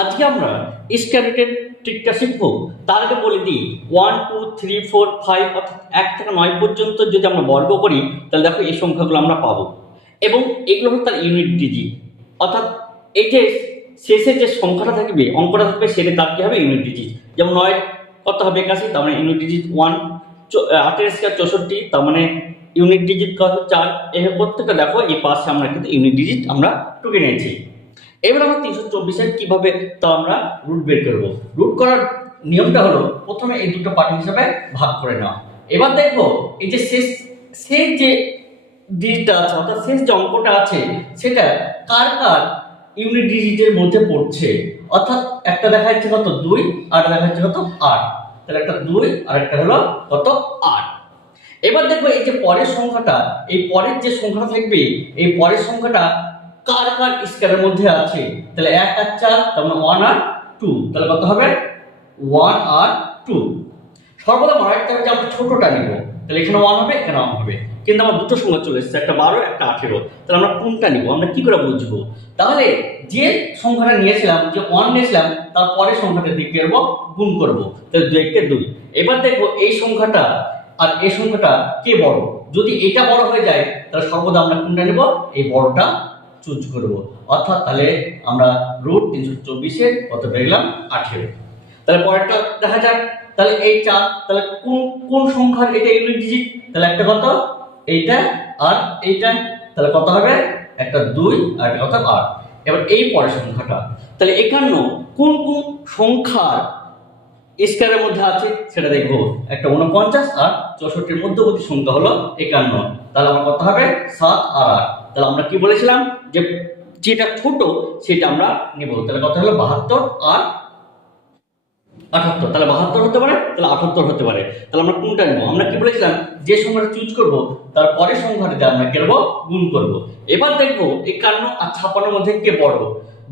আজকে আমরা স্কোয়ার ট্রিকটা শিখবো। তার আগে বলে দিই 1 2 3 4 5 অর্থাৎ 1 থেকে 9 পর্যন্ত যদি আমরা বর্গ করি তাহলে দেখো এই সংখ্যাগুলো আমরা পাবো এবং এগুলো হলো তার ইউনিট ডিজিট, অর্থাৎ এই যে শেষে যে সংখ্যাটা থাকবে অঙ্কটা থাকবে সেটা তার কি হবে ইউনিট ডিজিট। যেমন 9 কত হবে 81, তার মানে ইউনিট ডিজিট 1। 8 স্কোয়ার 64, তার মানে ইউনিট ডিজিট কত 4। এভাবে প্রত্যেকটা দেখো এই পাশে আমরা কিন্তু ইউনিট ডিজিট আমরা টুকে নিয়েছি। এবার আমরা 324-এর কিভাবে তা আমরা রুট বের করব। রুট করার নিয়মটা হলো প্রথমে এই দুটো পার্ট হিসেবে ভাগ করে নেওয়া। এবার দেখো এই যে শেষ যে ডিজিটটা আছে অর্থাৎ শেষ যে অঙ্কটা আছে সেটা কার কার ইউনিট ডিজিটের মধ্যে পড়ছে, অর্থাৎ একটা দেখা যাচ্ছে কত 2 আর দেখা যাচ্ছে কত 8, তাহলে একটা 2 আর একটা হলো কত 8। এবার দেখো এই যে পরের সংখ্যাটা, এই পরের যে সংখ্যাটা থাকবে এই পরের সংখ্যাটা কার কার স্কয়ারের মধ্যে আছে, তাহলে 1 আর 4 তার মানে 1 আর 2, তাহলে কত হবে 1 আর 2। সর্বদা মনে রাখতে হবে যে আমরা ছোটটা নিব, তাহলে এখানে 1 হবে এখানে 1 হবে, কিন্তু আমার দুটো সংখ্যা চলে এসেছে, একটা 12 একটা 18, তাহলে আমরা কোনটা নিব আমরা কি করে বুঝবো? তাহলে যে সংখ্যাটা নিয়েছিলাম যে 1 নিয়েছিলাম তার পরের সংখ্যাটা দিয়ে কি করব গুণ করব, তাহলে 2 কে 2। এবার দেখো এই সংখ্যাটা আর এই সংখ্যাটা কে বড়, যদি এটা বড় হয়ে যায় তাহলে সর্বদা আমরা কোনটা নেব এই বড়টা চুজ করব, অর্থাৎ তাহলে আমরা রুট 324-এর কত পেলাম 18। তাহলে পরেরটা দেখা যাক, তাহলে এই 4, তাহলে কোন কোন সংখ্যার এটা ইউনিট ডিজিট, তাহলে একটা কত এইটা আর এইটা, তাহলে কত হবে একটা 2 আর একটা কত 8। এবার এই পরের সংখ্যাটা তাহলে 51 কোন কোন সংখ্যার স্কয়ারের মধ্যে আছে সেটা দেখবো, একটা 49 আর 64-এর মধ্যবর্তী সংখ্যা হলো 51, তাহলে আমার কত হবে 7 আর 8। তাহলে আমরা কি বলেছিলাম যে যেটা ছোট সেটা আমরা নেব, তাহলে কত হলো 72 আর 78, তাহলে 72 হতে পারে তাহলে 78 হতে পারে, তাহলে আমরা কোনটা নেব? আমরা কি বলেছিলাম যে সংখ্যাটা চুজ করব তার পরের সংখ্যাটাতে আমরা কি করব গুণ করব। এবার দেখবো 51 আর 56-এর মধ্যে কে বড়,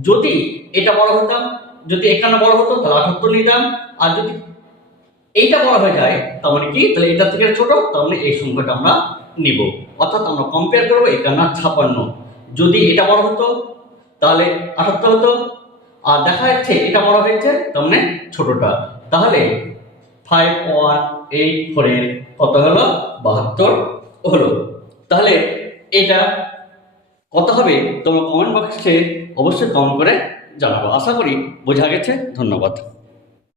যদি এটা বড় হতাম, যদি 51 বড় হতো তাহলে 78 নিতাম, আর যদি এইটা বড় হয়ে যায় তার মানে কি তাহলে এটা থেকে ছোট তার মানে এই সংখ্যাটা আমরা নিব, অর্থাৎ আমরা কম্পেয়ার করব 51 আর 56। যদি এটা বড় হতো তাহলে 78 হতো, আর দেখা যাচ্ছে এটা বড় হয়েছে তার মানে ছোটটা, তাহলে 5184 এর কত হলো 72 হলো। তাহলে এটা কত হবে তোমরা কমেন্ট বক্সে অবশ্যই কমেন্ট করে জানাবো। আশা করি বোঝা গেছে। ধন্যবাদ।